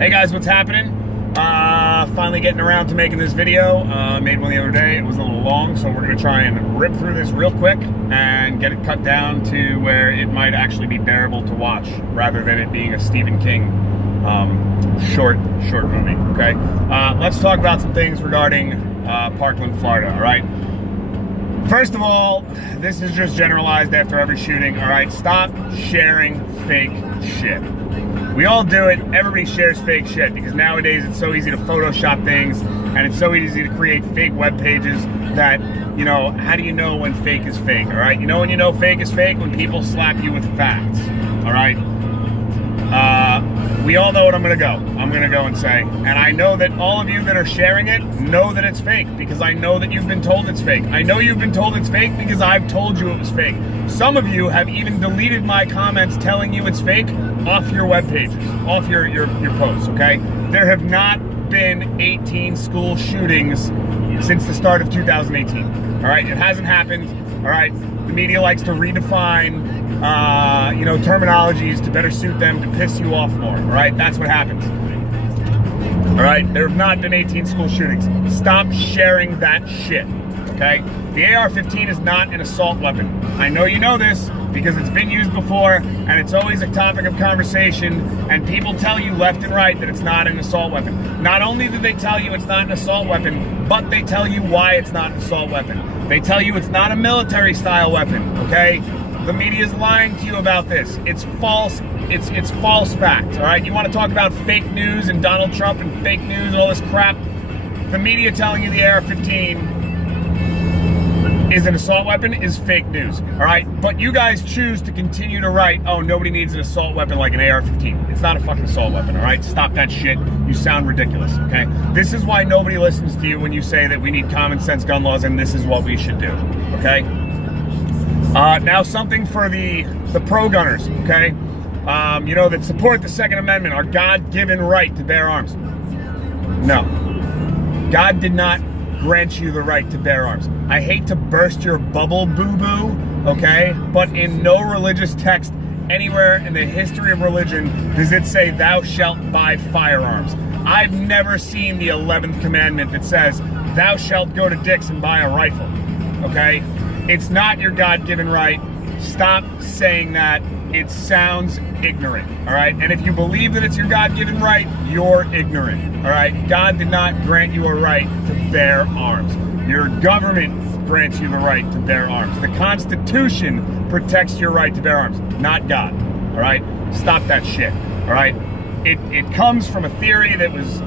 Hey guys, what's happening? Finally getting around to making this video. Made one the other day. It was a little long, so we're gonna try and rip through this real quick and get it cut down to where it might actually be bearable to watch, rather than it being a Stephen King short movie. Okay. Let's talk about some things regarding Parkland, Florida. All right. First of all, this is just generalized after every shooting. All right. Stop sharing fake shit. We all do it. Everybody shares fake shit because nowadays it's so easy to Photoshop things and it's so easy to create fake web pages that, you know, how do you know when fake is fake? All right. You know when you know fake is fake? When people slap you with facts. All right. We all know what I'm going to go. I'm going to go and say, and I know that all of you that are sharing it know that it's fake because I know that you've been told it's fake. I know you've been told it's fake because I've told you it was fake. Some of you have even deleted my comments telling you it's fake off your web pages, off your posts, okay? There have not been 18 school shootings since the start of 2018, all right? It hasn't happened, all right? The media likes to redefine terminologies to better suit them, to piss you off more, all right? That's what happens. All right, there have not been 18 school shootings. Stop sharing that shit, okay? The AR-15 is not an assault weapon. I know you know this because it's been used before and it's always a topic of conversation, and people tell you left and right that it's not an assault weapon. Not only do they tell you it's not an assault weapon, but they tell you why it's not an assault weapon. They tell you it's not a military style weapon, okay? The media is lying to you about this. It's false. It's false facts, all right? You want to talk about fake news and Donald Trump and fake news and all this crap? The media telling you the AR-15 is an assault weapon is fake news, all right? But you guys choose to continue to write, oh, nobody needs an assault weapon like an AR-15. It's not a fucking assault weapon, all right? Stop that shit. You sound ridiculous, okay? This is why nobody listens to you when you say that we need common sense gun laws and this is what we should do, okay? Now something for the pro-gunners, okay? That support the Second Amendment, our God-given right to bear arms. No. God did not grant you the right to bear arms. I hate to burst your bubble, boo-boo, okay? But in no religious text anywhere in the history of religion does it say, thou shalt buy firearms. I've never seen the 11th commandment that says, thou shalt go to Dick's and buy a rifle, okay? It's not your God-given right. Stop saying that. It sounds ignorant, all right? And if you believe that it's your God-given right, you're ignorant, all right? God did not grant you a right to bear arms. Your government grants you the right to bear arms. The Constitution protects your right to bear arms, not God, all right? Stop that shit, all right? It comes from a theory that was,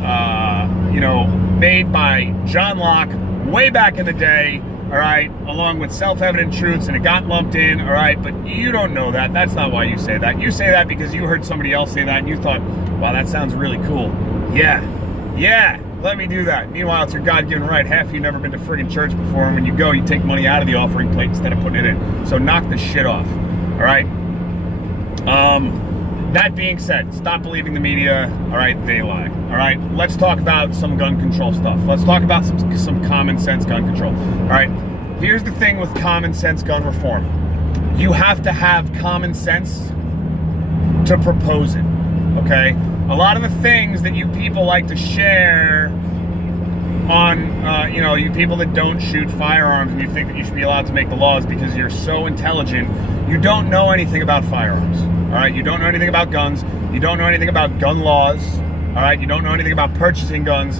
made by John Locke way back in the day, all right, along with self-evident truths, and it got lumped in, all right, but you don't know that. That's not why you say that. You say that because you heard somebody else say that, and you thought, wow, that sounds really cool. Yeah, let me do that. Meanwhile, it's your God-given right. Half of you never been to friggin' church before, and when you go, you take money out of the offering plate instead of putting it in. So knock this shit off, all right? That being said, stop believing the media, all right? They lie, all right? Let's talk about some gun control stuff. Let's talk about some common sense gun control, all right? Here's the thing with common sense gun reform. You have to have common sense to propose it, okay? A lot of the things that you people like to share on, you people that don't shoot firearms and you think that you should be allowed to make the laws because you're so intelligent, you don't know anything about firearms. All right, you don't know anything about guns. You don't know anything about gun laws. All right, you don't know anything about purchasing guns.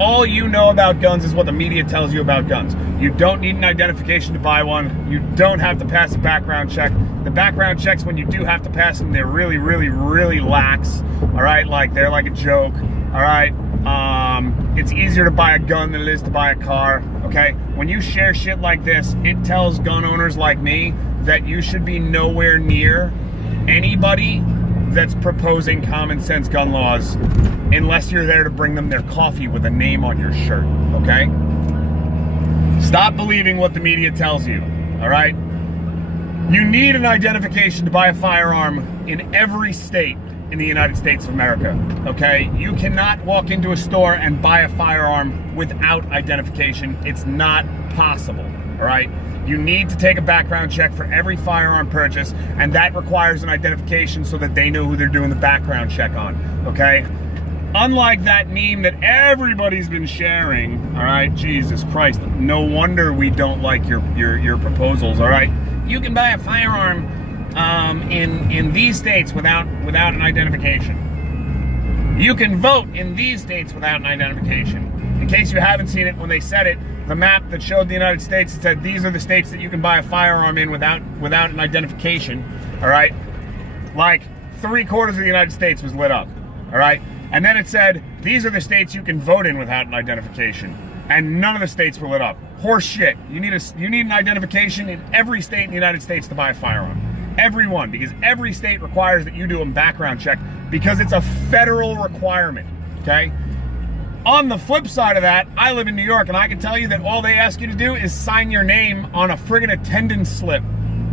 All you know about guns is what the media tells you about guns. You don't need an identification to buy one. You don't have to pass a background check. The background checks, when you do have to pass them, they're really, really, really lax. All right, like they're like a joke. All right, it's easier to buy a gun than it is to buy a car. Okay, when you share shit like this, it tells gun owners like me that you should be nowhere near anybody that's proposing common sense gun laws unless you're there to bring them their coffee with a name on your shirt, okay? Stop believing what the media tells you, all right? You need an identification to buy a firearm in every state in the United States of America, okay? You cannot walk into a store and buy a firearm without identification. It's not possible, all right? You need to take a background check for every firearm purchase, and that requires an identification so that they know who they're doing the background check on, okay? unlike that meme that everybody's been sharing, all right, Jesus Christ, no wonder we don't like your proposals, all right? You can buy a firearm in these states without an identification. You can vote in these states without an identification. In case you haven't seen it, when they said it, the map that showed the United States, it said these are the states that you can buy a firearm in without an identification, all right? Like 3/4 of the United States was lit up, all right? And then it said, these are the states you can vote in without an identification. And none of the states were lit up. Horse shit. You need an identification in every state in the United States to buy a firearm. Every one, because every state requires that you do a background check because it's a federal requirement, okay? On the flip side of that, I live in New York, and I can tell you that all they ask you to do is sign your name on a friggin' attendance slip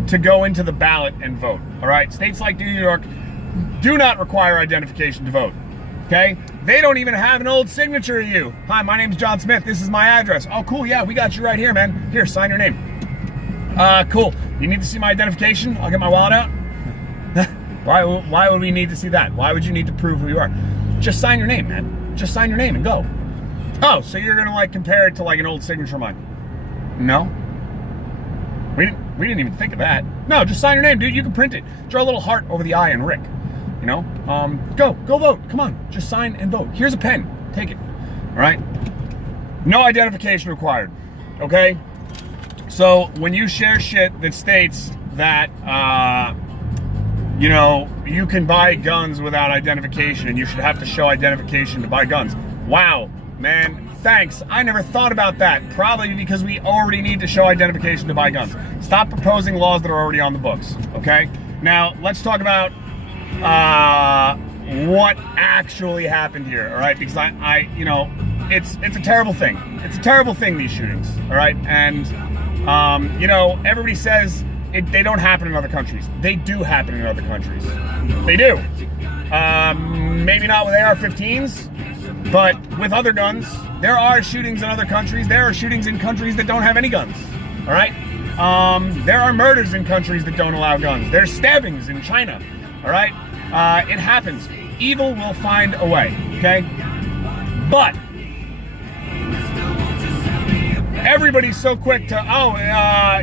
to go into the ballot and vote, all right? States like New York do not require identification to vote, okay? They don't even have an old signature of you. Hi, my name's John Smith. This is my address. Oh, cool, yeah, we got you right here, man. Here, sign your name. Cool. You need to see my identification? I'll get my wallet out. Why would we need to see that? Why would you need to prove who you are? Just sign your name, man. Just sign your name and go. Oh, so you're gonna like compare it to like an old signature of mine? No. We didn't even think of that. No, just sign your name, dude. You can print it. Draw a little heart over the I in Rick. You know? Go vote. Come on. Just sign and vote. Here's a pen. Take it. All right? No identification required. Okay? So when you share shit that states that you know, you can buy guns without identification and you should have to show identification to buy guns. Wow, man, thanks. I never thought about that. Probably because we already need to show identification to buy guns. Stop proposing laws that are already on the books, okay? Now, let's talk about what actually happened here, all right? Because I you know, it's a terrible thing. It's a terrible thing, these shootings, all right? And, you know, everybody says they don't happen in other countries. They do happen in other countries. They do. Maybe not with AR-15s, but with other guns. There are shootings in other countries. There are shootings in countries that don't have any guns. All right? There are murders in countries that don't allow guns. There's stabbings in China. All right? It happens. Evil will find a way. Okay? But everybody's so quick to,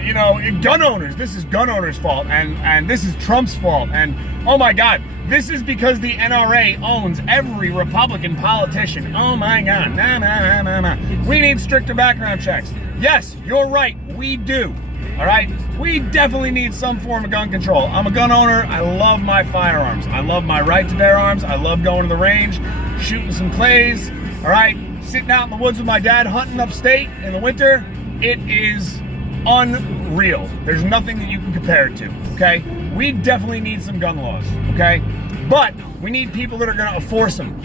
you know, gun owners, this is gun owners' fault, and this is Trump's fault, and oh my God, this is because the NRA owns every Republican politician. Oh my God, nah. We need stricter background checks. Yes, you're right, we do, all right? We definitely need some form of gun control. I'm a gun owner, I love my firearms. I love my right to bear arms, I love going to the range, shooting some plays, all right? Sitting out in the woods with my dad, hunting upstate in the winter, it is unreal. There's nothing that you can compare it to, okay? We definitely need some gun laws, okay? But we need people that are gonna enforce them,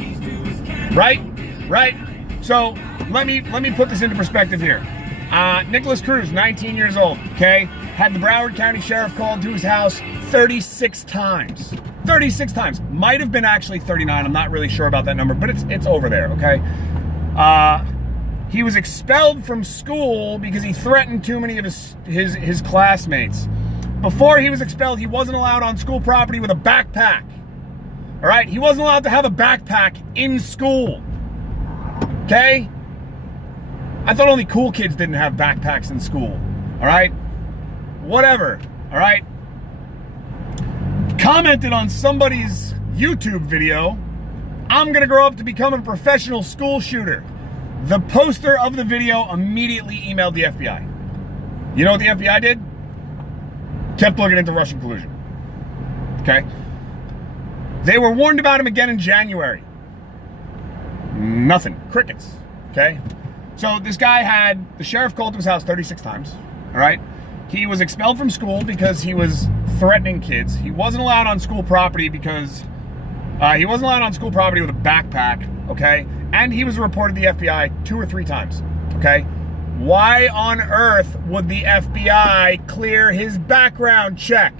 right? Right? So let me put this into perspective here. Nicholas Cruz, 19 years old, okay? Had the Broward County Sheriff called to his house 36 times. 36 times. Might have been actually 39, I'm not really sure about that number, but it's over there, okay? He was expelled from school because he threatened too many of his classmates. Before he was expelled, he wasn't allowed on school property with a backpack. All right? He wasn't allowed to have a backpack in school. Okay? I thought only cool kids didn't have backpacks in school. All right? Whatever. All right? Commented on somebody's YouTube video, I'm gonna grow up to become a professional school shooter. The poster of the video immediately emailed the FBI. You know what the FBI did? Kept looking into Russian collusion. Okay? They were warned about him again in January. Nothing. Crickets. Okay? So this guy had the sheriff called to his house 36 times. All right? He was expelled from school because he was threatening kids. He wasn't allowed on school property because he wasn't allowed on school property with a backpack, okay? And he was reported to the FBI 2 or 3 times, okay? Why on earth would the FBI clear his background check?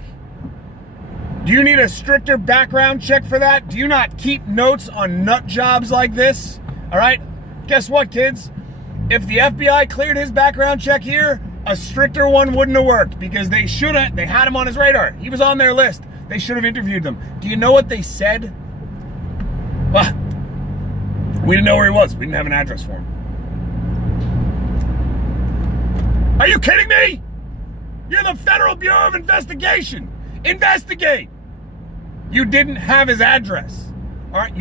Do you need a stricter background check for that? Do you not keep notes on nut jobs like this? All right? Guess what, kids? If the FBI cleared his background check here, a stricter one wouldn't have worked because they had him on his radar. He was on their list. They should have interviewed them. Do you know what they said? We didn't know where he was. We didn't have an address for him. Are you kidding me? You're the Federal Bureau of Investigation. Investigate. You didn't have his address. All right,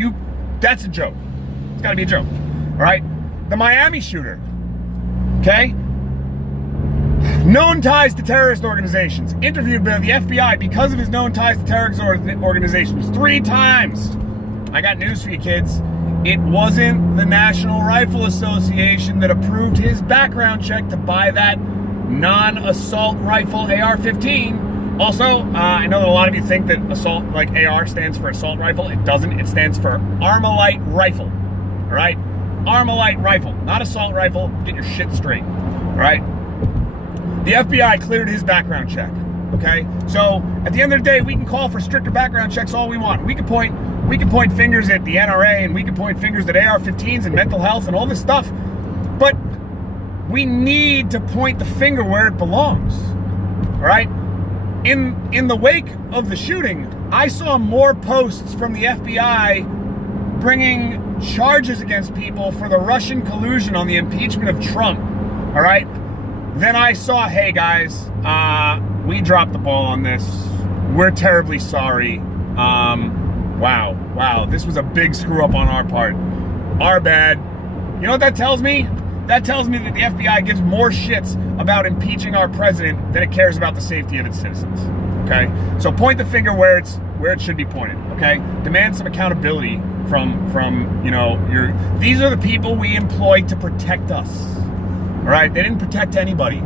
that's a joke. It's got to be a joke. All right? The Miami shooter. Okay? Known ties to terrorist organizations. Interviewed by the FBI because of his known ties to terrorist organizations 3 times. I got news for you, kids. It wasn't the National Rifle Association that approved his background check to buy that non-assault rifle AR-15. Also, I know that a lot of you think that assault, like AR, stands for assault rifle. It doesn't. It stands for Armalite rifle. All right? Armalite rifle, not assault rifle. Get your shit straight. All right? The FBI cleared his background check. Okay? So, at the end of the day, we can call for stricter background checks all we want. We can point fingers at the NRA, and we can point fingers at AR-15s and mental health and all this stuff. But we need to point the finger where it belongs. All right? In the wake of the shooting, I saw more posts from the FBI bringing charges against people for the Russian collusion on the impeachment of Trump. All right? Then I saw, hey guys, we dropped the ball on this. We're terribly sorry. Wow, this was a big screw up on our part. Our bad. You know what that tells me? That tells me that the FBI gives more shits about impeaching our president than it cares about the safety of its citizens. Okay? So point the finger where it should be pointed. Okay? Demand some accountability from these are the people we employ to protect us. All right? They didn't protect anybody.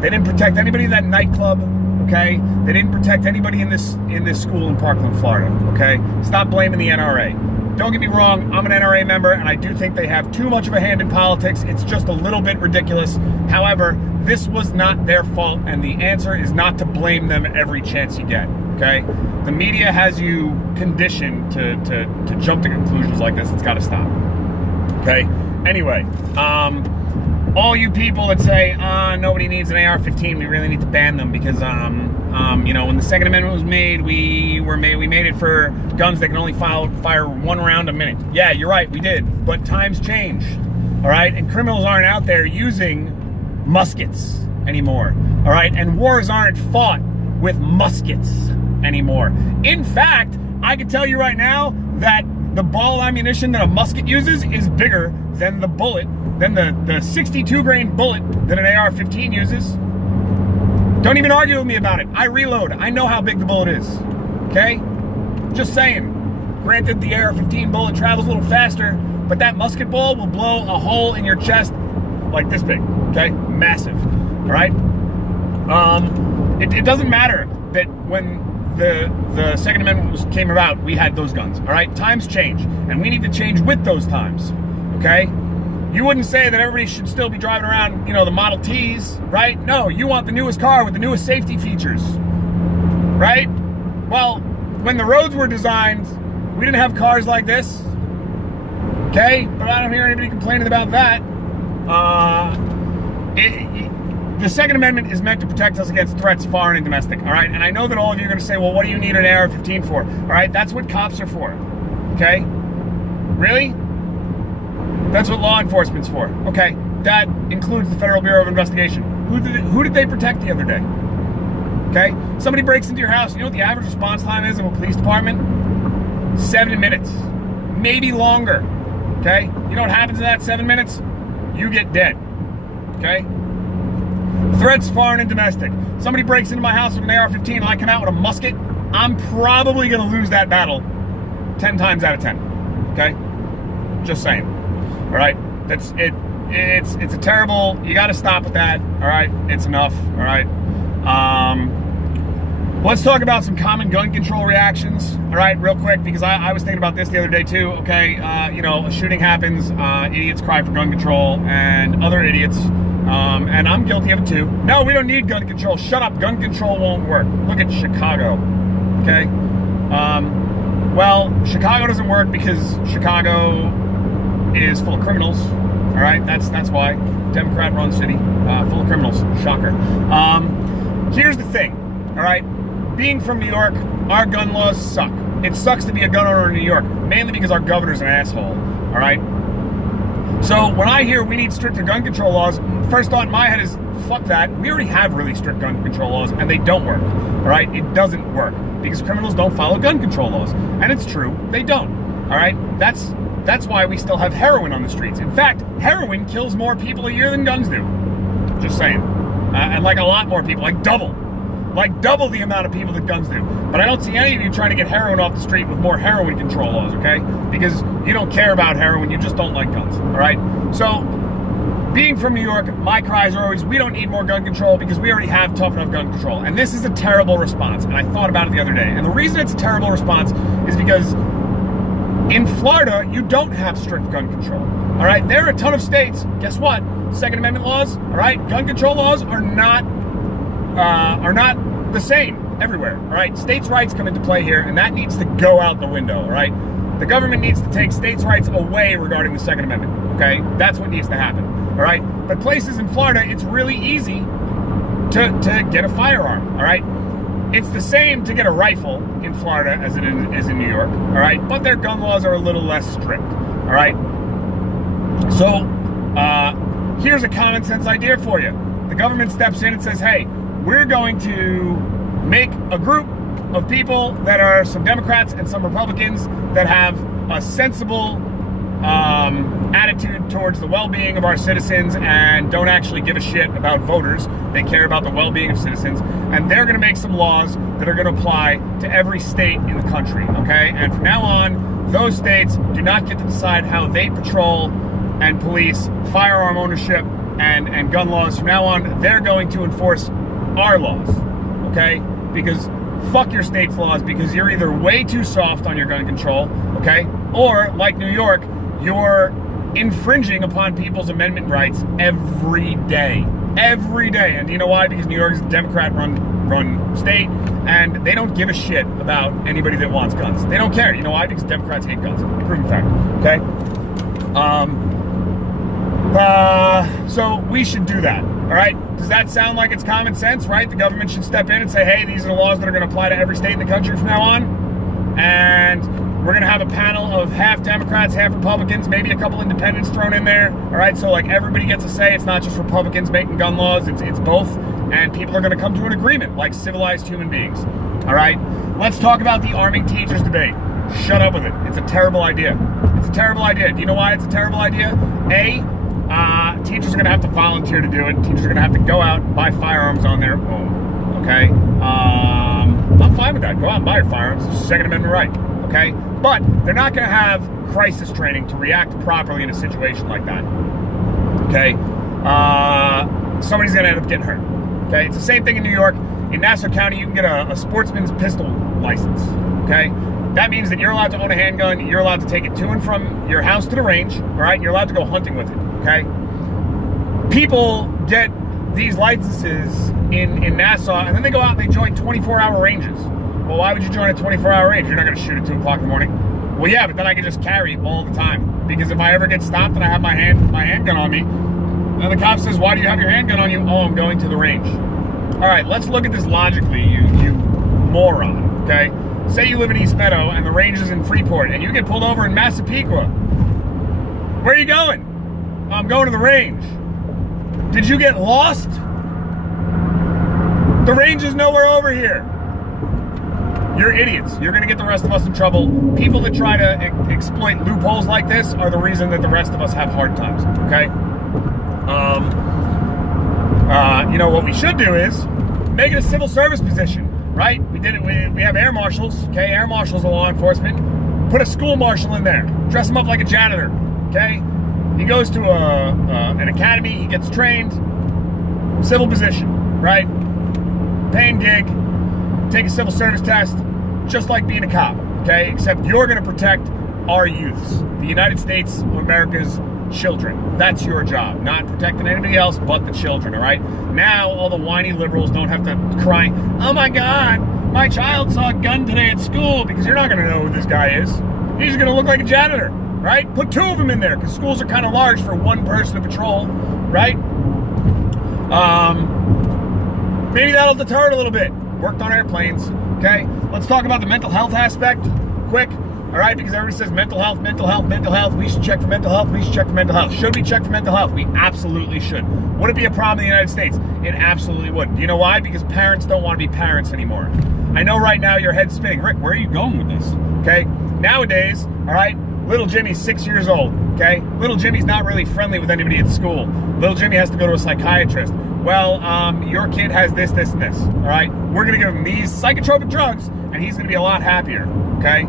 They didn't protect anybody in that nightclub. Okay? They didn't protect anybody in this school in Parkland, Florida. Okay? Stop blaming the NRA. Don't get me wrong, I'm an NRA member, and I do think they have too much of a hand in politics. It's just a little bit ridiculous. However, this was not their fault, and the answer is not to blame them every chance you get. Okay? The media has you conditioned to jump to conclusions like this. It's got to stop. Okay? Anyway, all you people that say, nobody needs an AR-15, we really need to ban them because, when the Second Amendment was made, we made it for guns that can only fire 1 round a minute. Yeah, you're right, we did. But times change, all right? And criminals aren't out there using muskets anymore, all right? And wars aren't fought with muskets anymore. In fact, I can tell you right now that the ball ammunition that a musket uses is bigger than the bullet, than the 62 grain bullet that an AR-15 uses. Don't even argue with me about it. I reload. I know how big the bullet is. Okay? Just saying. Granted, the AR-15 bullet travels a little faster, but that musket ball will blow a hole in your chest like this big. Okay? Massive. All right? It doesn't matter that when the Second Amendment came about, we had those guns. All right? Times change, and we need to change with those times. Okay? You wouldn't say that everybody should still be driving around, the Model Ts, right? No, you want the newest car with the newest safety features, right? Well, when the roads were designed, we didn't have cars like this, okay? But I don't hear anybody complaining about that. The Second Amendment is meant to protect us against threats, foreign and domestic, all right? And I know that all of you are going to say, well, what do you need an AR-15 for? All right, that's what cops are for, okay? Really? That's what law enforcement's for. Okay, that includes the Federal Bureau of Investigation. Who did they protect the other day? Okay, somebody breaks into your house. You know what the average response time is of a police department? 7 minutes, maybe longer. Okay, you know what happens in that 7 minutes? You get dead. Okay. Threats, foreign and domestic. Somebody breaks into my house with an AR-15 and I come out with a musket. I'm probably going to lose that battle 10 times out of 10. Okay, just saying. All right, that's it. It's a terrible. You got to stop with that. All right, it's enough. All right. Let's talk about some common gun control reactions. All right, real quick, because I was thinking about this the other day too. Okay, a shooting happens. Idiots cry for gun control, and other idiots. And I'm guilty of it too. No, we don't need gun control. Shut up. Gun control won't work. Look at Chicago. Okay. Well, Chicago doesn't work because Chicago is full of criminals. All right, that's why. Democrat-run city, full of criminals. Shocker. Here's the thing. All right, being from New York, our gun laws suck. It sucks to be a gun owner in New York, mainly because our governor's an asshole. All right, So when I hear we need stricter gun control laws, first thought in my head is, fuck that. We already have really strict gun control laws, and they don't work, all right? It doesn't work, because criminals don't follow gun control laws. And it's true, they don't, all right? That's why we still have heroin on the streets. In fact, heroin kills more people a year than guns do. Just saying. And like a lot more people, like double the amount of people that guns do. But I don't see any of you trying to get heroin off the street with more heroin control laws, okay? Because you don't care about heroin, you just don't like guns, all right? So, being from New York, my cries are always, we don't need more gun control because we already have tough enough gun control. And this is a terrible response, and I thought about it the other day. And the reason it's a terrible response is because in Florida, you don't have strict gun control, all right? There are a ton of states, guess what? Second Amendment laws, all right? Gun control laws are not the same everywhere, all right? States' rights come into play here, and that needs to go out the window, all right? The government needs to take states' rights away regarding the Second Amendment, okay? That's what needs to happen, all right? But places in Florida, it's really easy to get a firearm, all right? It's the same to get a rifle in Florida as it is in New York, all right? But their gun laws are a little less strict, all right? So, here's a common sense idea for you. The government steps in and says, hey, we're going to make a group of people that are some Democrats and some Republicans that have a sensible attitude towards the well-being of our citizens and don't actually give a shit about voters. They care about the well-being of citizens. And they're going to make some laws that are going to apply to every state in the country, okay? And from now on, those states do not get to decide how they patrol and police firearm ownership and gun laws. From now on, they're going to enforce our laws, okay? Because fuck your state's laws, because you're either way too soft on your gun control, okay? Or, like New York, you're infringing upon people's amendment rights every day. Every day. And do you know why? Because New York is a Democrat-run state, and they don't give a shit about anybody that wants guns. They don't care. You know why? Because Democrats hate guns. Proven fact, okay? So we should do that, all right? Does that sound like it's common sense, right? The government should step in and say, hey, these are the laws that are going to apply to every state in the country from now on. And we're going to have a panel of half Democrats, half Republicans, maybe a couple independents thrown in there, all right? So, like, everybody gets a say. It's not just Republicans making gun laws. It's both. And people are going to come to an agreement like civilized human beings, all right? Let's talk about the arming teachers debate. Shut up with it. It's a terrible idea. It's a terrible idea. Do you know why it's a terrible idea? Teachers are going to have to volunteer to do it. Teachers are going to have to go out and buy firearms on their own, okay? I'm fine with that. Go out and buy your firearms. It's a Second Amendment right, okay? But they're not going to have crisis training to react properly in a situation like that, okay? Somebody's going to end up getting hurt, okay? It's the same thing in New York. In Nassau County, you can get a sportsman's pistol license, okay? That means that you're allowed to own a handgun. You're allowed to take it to and from your house to the range, all right? You're allowed to go hunting with it, okay? People get these licenses in Nassau, and then they go out and they join 24-hour ranges. Well, why would you join a 24-hour range? You're not going to shoot at 2 o'clock in the morning. Well, yeah, but then I can just carry all the time. Because if I ever get stopped and I have my handgun on me, and the cop says, why do you have your handgun on you? Oh, I'm going to the range. All right, let's look at this logically, you moron, okay? Say you live in East Meadow and the range is in Freeport and you get pulled over in Massapequa. Where are you going? I'm going to the range. Did you get lost? The range is nowhere over here. You're idiots. You're going to get the rest of us in trouble. People that try to exploit loopholes like this are the reason that the rest of us have hard times, okay? You know, what we should do is make it a civil service position. Right? We did it. We have air marshals. Okay, air marshals are law enforcement. Put a school marshal in there. Dress him up like a janitor. Okay, he goes to an academy. He gets trained. Civil position. Right? Paying gig. Take a civil service test. Just like being a cop. Okay, except you're going to protect our youths, the United States of America's children. That's your job, not protecting anybody else but the children, all right? Now, all the whiny liberals don't have to cry, oh my God, my child saw a gun today at school, because you're not going to know who this guy is. He's going to look like a janitor, right? Put 2 of them in there, because schools are kind of large for 1 person to patrol, right? Maybe that'll deter it a little bit. Worked on airplanes, okay? Let's talk about the mental health aspect quick. all right? Because everybody says mental health, mental health, mental health. We should check for mental health. We should check for mental health. Should we check for mental health? We absolutely should. Would it be a problem in the United States? It absolutely would. Do you know why? Because parents don't want to be parents anymore. I know right now your head's spinning. Rick, where are you going with this? Okay? Nowadays, all right, little Jimmy's 6 years old, okay? Little Jimmy's not really friendly with anybody at school. Little Jimmy has to go to a psychiatrist. Well, your kid has this, this, and this, all right? We're gonna give him these psychotropic drugs, and he's gonna be a lot happier, okay?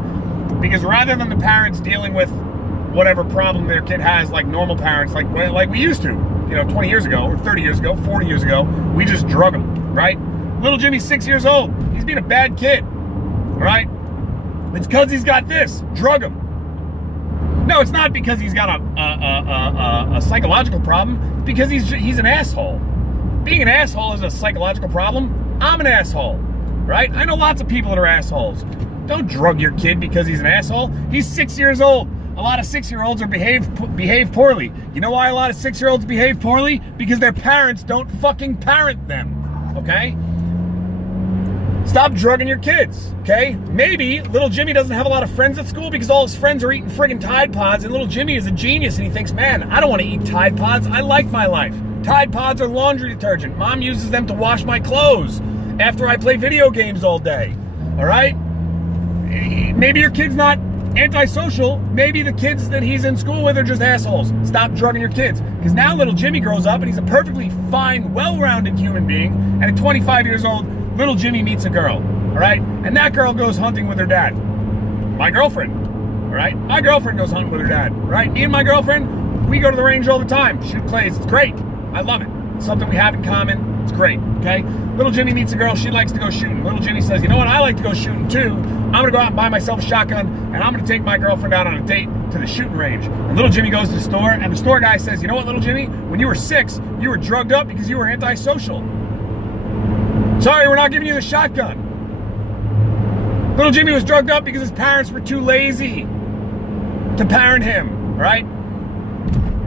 Because rather than the parents dealing with whatever problem their kid has, like normal parents, like we used to, 20 years ago, or 30 years ago, 40 years ago, we just drug him, right? Little Jimmy's 6 years old. He's being a bad kid, all right? It's because he's got this. Drug him. No, it's not because he's got a psychological problem. It's because he's an asshole. Being an asshole is a psychological problem. I'm an asshole, right? I know lots of people that are assholes. Don't drug your kid because he's an asshole. He's 6 years old. A lot of 6-year-olds are behave poorly. You know why a lot of 6-year-olds behave poorly? Because their parents don't fucking parent them, okay? Stop drugging your kids, okay? Maybe little Jimmy doesn't have a lot of friends at school because all his friends are eating friggin' Tide Pods, and little Jimmy is a genius and he thinks, man, I don't want to eat Tide Pods. I like my life. Tide Pods are laundry detergent. Mom uses them to wash my clothes after I play video games all day, all right? Maybe your kid's not antisocial. Maybe the kids that he's in school with are just assholes. Stop drugging your kids. Because now little Jimmy grows up and he's a perfectly fine, well-rounded human being, and at 25 years old, little Jimmy meets a girl, all right? And that girl goes hunting with her dad. My girlfriend, all right? My girlfriend goes hunting with her dad, all right? Me and my girlfriend, we go to the range all the time, shoot plays. It's great. I love it. It's something we have in common. It's great, okay? Little Jimmy meets a girl. She likes to go shooting. Little Jimmy says, you know what? I like to go shooting too. I'm going to go out and buy myself a shotgun, and I'm going to take my girlfriend out on a date to the shooting range. And little Jimmy goes to the store, and the store guy says, you know what, little Jimmy? When you were 6, you were drugged up because you were antisocial. Sorry, we're not giving you the shotgun. Little Jimmy was drugged up because his parents were too lazy to parent him, right?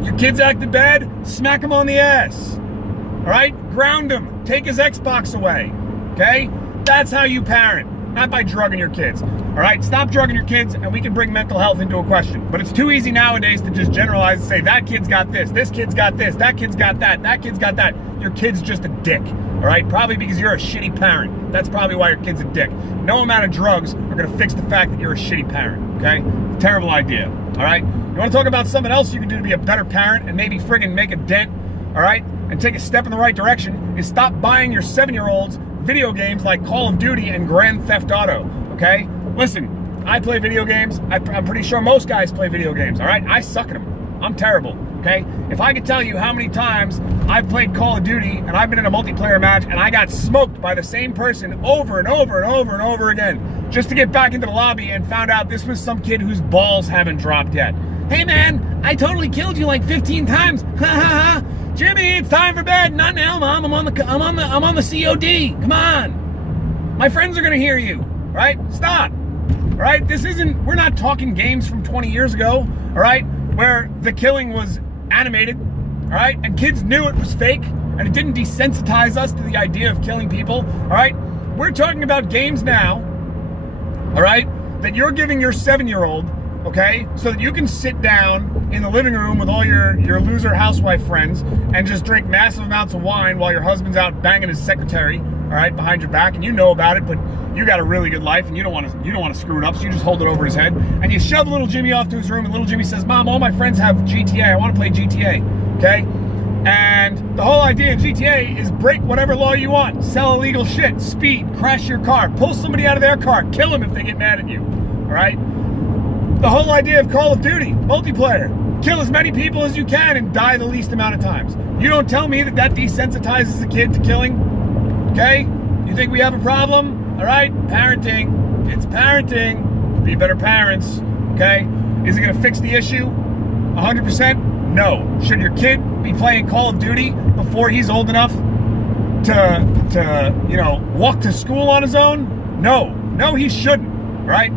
Your kids acted bad, smack him on the ass, all right? Ground him, take his Xbox away, okay? That's how you parent, not by drugging your kids, all right? Stop drugging your kids and we can bring mental health into a question. But it's too easy nowadays to just generalize and say, that kid's got this kid's got this, that kid's got that kid's got that. Your kid's just a dick, all right? Probably because you're a shitty parent. That's probably why your kid's a dick. No amount of drugs are gonna fix the fact that you're a shitty parent, okay? Terrible idea, all right? You wanna talk about something else you can do to be a better parent and maybe friggin' make a dent, all right? And take a step in the right direction is stop buying your 7-year-olds video games like Call of Duty and Grand Theft Auto, okay? Listen, I play video games. I'm pretty sure most guys play video games, all right? I suck at them. I'm terrible, okay? If I could tell you how many times I've played Call of Duty and I've been in a multiplayer match and I got smoked by the same person over and over and over and over again just to get back into the lobby and found out this was some kid whose balls haven't dropped yet. Hey man, I totally killed you like 15 times. Ha ha ha. Jimmy, it's time for bed. Not now, Mom. I'm on the COD. Come on. My friends are gonna hear you. All right? Stop. All right? We're not talking games from 20 years ago, all right? Where the killing was animated, all right? And kids knew it was fake, and it didn't desensitize us to the idea of killing people, all right? We're talking about games now, all right, that you're giving your 7-year-old, okay, so that you can sit down in the living room with all your loser housewife friends and just drink massive amounts of wine while your husband's out banging his secretary, all right, behind your back, and you know about it, but you got a really good life and you don't want to screw it up, so you just hold it over his head, and you shove little Jimmy off to his room, and little Jimmy says, Mom, all my friends have GTA. I want to play GTA, okay? And the whole idea of GTA is break whatever law you want, sell illegal shit, speed, crash your car, pull somebody out of their car, kill them if they get mad at you, all right? The whole idea of Call of Duty, multiplayer, kill as many people as you can and die the least amount of times. You don't tell me that desensitizes a kid to killing, okay? You think we have a problem? All right, parenting, it's parenting. Be better parents, okay? Is it gonna fix the issue? 100%? No. Should your kid be playing Call of Duty before he's old enough to walk to school on his own? No, he shouldn't, right?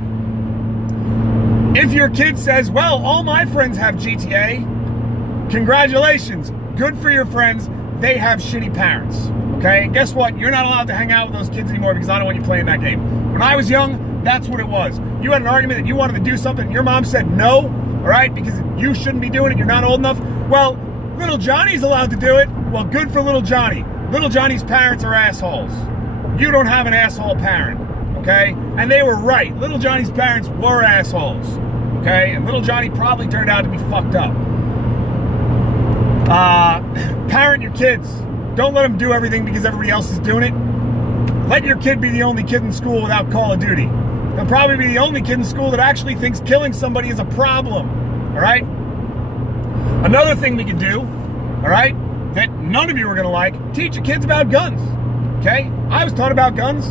If your kid says, well, all my friends have GTA, congratulations, good for your friends, they have shitty parents, okay? And guess what? You're not allowed to hang out with those kids anymore because I don't want you playing that game. When I was young, That's what it was. You had an argument that you wanted to do something, and your mom said no, all right, because you shouldn't be doing it, you're not old enough. Well, little Johnny's allowed to do it. Well, good for little Johnny. Little Johnny's parents are assholes. You don't have an asshole parent, okay? And they were right. Little Johnny's parents were assholes, okay? And little Johnny probably turned out to be fucked up. Parent your kids. Don't let them do everything because everybody else is doing it. Let your kid be the only kid in school without Call of Duty. They'll probably be the only kid in school that actually thinks killing somebody is a problem, all right? Another thing we can do, all right, that none of you are going to like, teach your kids about guns, okay? I was taught about guns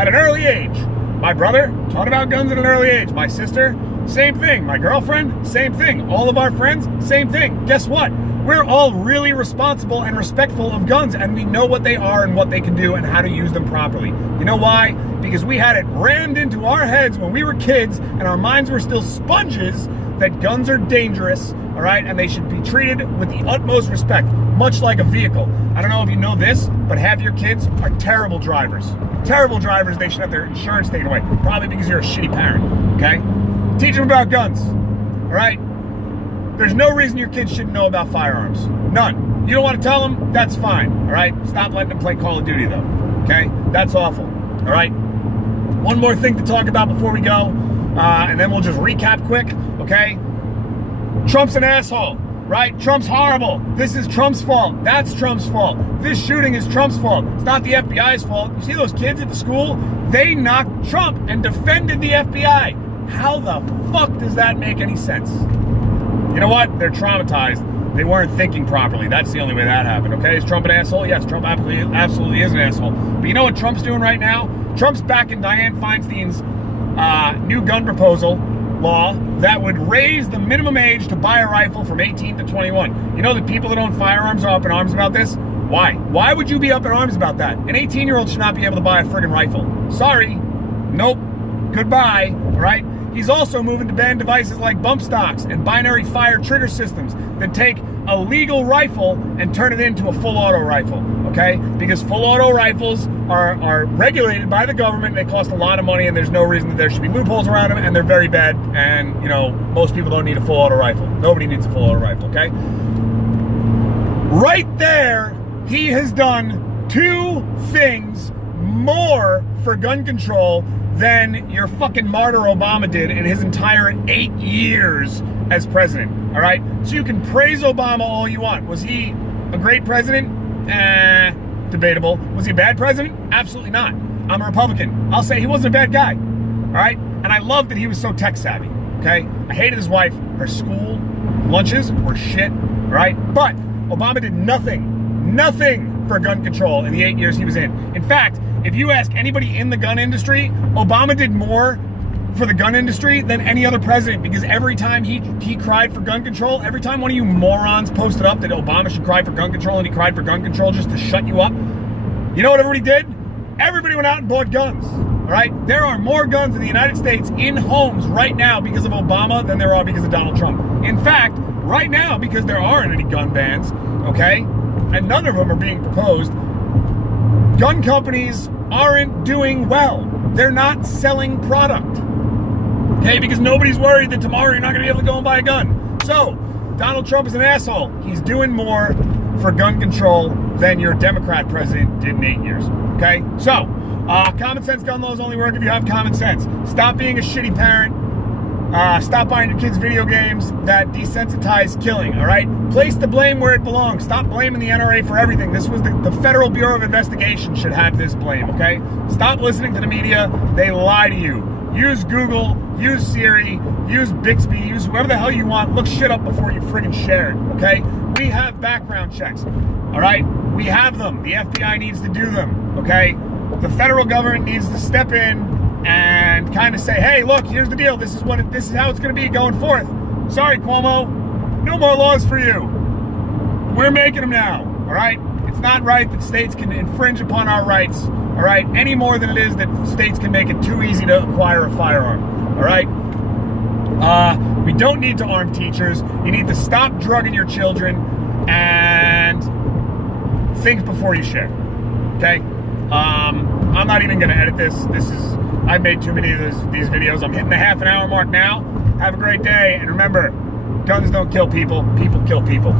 at an early age. My brother taught about guns at an early age. My sister, same thing. My girlfriend, same thing. All of our friends, same thing. Guess what? We're all really responsible and respectful of guns, and we know what they are and what they can do and how to use them properly. You know why? Because we had it rammed into our heads when we were kids and our minds were still sponges that guns are dangerous, all right, and they should be treated with the utmost respect, much like a vehicle. I don't know if you know this, but half your kids are terrible drivers. Terrible drivers, they should have their insurance taken away, probably because you're a shitty parent, okay? Teach them about guns, all right? There's no reason your kids shouldn't know about firearms. None. You don't want to tell them? That's fine, all right? Stop letting them play Call of Duty, though, okay? That's awful, all right? One more thing to talk about before we go, and then we'll just recap quick, okay? Trump's an asshole, right? Trump's horrible. This is Trump's fault. That's Trump's fault. This shooting is Trump's fault. It's not the FBI's fault. You see those kids at the school? They knocked Trump and defended the FBI. How the fuck does that make any sense? You know what? They're traumatized. They weren't thinking properly. That's the only way that happened, okay? Is Trump an asshole? Yes, Trump absolutely is an asshole. But you know what Trump's doing right now? Trump's backing Dianne Feinstein's new gun proposal law that would raise the minimum age to buy a rifle from 18 to 21. You know that people that own firearms are up in arms about this? Why? Why would you be up in arms about that? An 18-year-old should not be able to buy a friggin' rifle. Sorry. Nope. Goodbye. All right? He's also moving to ban devices like bump stocks and binary fire trigger systems that take a legal rifle and turn it into a full auto rifle, okay? Because full auto rifles are regulated by the government, they cost a lot of money, and there's no reason that there should be loopholes around them, and they're very bad, and, you know, most people don't need a full auto rifle. Nobody needs a full auto rifle, okay? Right there, he has done two things more for gun control than your fucking martyr Obama did in his entire 8 years as president, all right? So you can praise Obama all you want. Was he a great president? Debatable. Was he a bad president? Absolutely not. I'm a Republican. I'll say he wasn't a bad guy, all right? And I love that he was so tech savvy, okay? I hated his wife. Her school lunches were shit, all right? But Obama did nothing for gun control in the 8 years he was in. In fact, if you ask anybody in the gun industry, Obama did more for the gun industry than any other president, because every time he cried for gun control, every time one of you morons posted up that Obama should cry for gun control and he cried for gun control just to shut you up, you know what everybody did? Everybody went out and bought guns, all right? There are more guns in the United States in homes right now because of Obama than there are because of Donald Trump. In fact, right now, because there aren't any gun bans, okay, and none of them are being proposed, gun companies aren't doing well. They're not selling product, okay? Because nobody's worried that tomorrow you're not going to be able to go and buy a gun. So, Donald Trump is an asshole. He's doing more for gun control than your Democrat president did in 8 years, okay? So, common sense gun laws only work if you have common sense. Stop being a shitty parent. Stop buying your kids video games that desensitize killing, all right? Place the blame where it belongs. Stop blaming the NRA for everything. This was the Federal Bureau of Investigation should have this blame, okay? Stop listening to the media. They lie to you. Use Google, use Siri, use Bixby, use whoever the hell you want. Look shit up before you friggin' share it, okay? We have background checks, all right? We have them. The FBI needs to do them, okay? The federal government needs to step in and kind of say, hey, look, here's the deal. This is how it's going to be going forth. Sorry, Cuomo, no more laws for you. We're making them now, all right? It's not right that states can infringe upon our rights, all right, any more than it is that states can make it too easy to acquire a firearm, all right? We don't need to arm teachers. You need to stop drugging your children and think before you share, okay? I'm not even going to edit this. This is I've made too many of these videos. I'm hitting the half an hour mark now. Have a great day, and remember, guns don't kill people. People kill people.